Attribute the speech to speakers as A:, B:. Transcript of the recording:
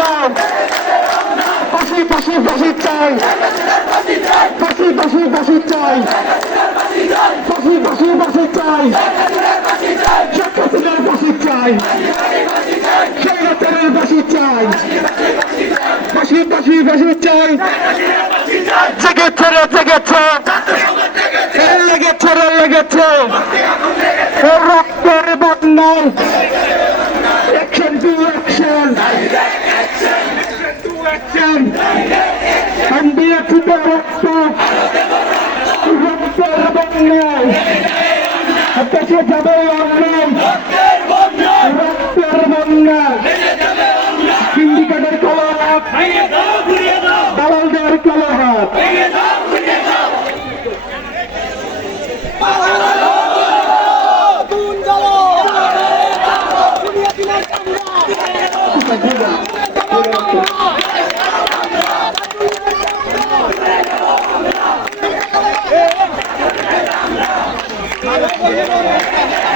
A: আমরা ফাঁসি ফাঁসি ফাঁসি চাই ফাঁসি ফাঁসি ফাঁসি চাই ফাঁসি ফাঁসি ফাঁসি চাই শেখ হাসিনার ফাঁসি চাই শেখ হাসিনার ফাঁসি চাই ফাঁসি ফাঁসি ফাঁসি চাই জেগেছে রে জেগেছে লেগেছে রে লেগেছে রক্তের বদনাম একশন টু একশন অ্যাকশন সংবিরক্ষিত রক্ত রক্তের বন্যা দেশে যাবে অন্যায় রক্তের বন্যা সিন্ডিকেটের কলা হাত Thank you. Hadi.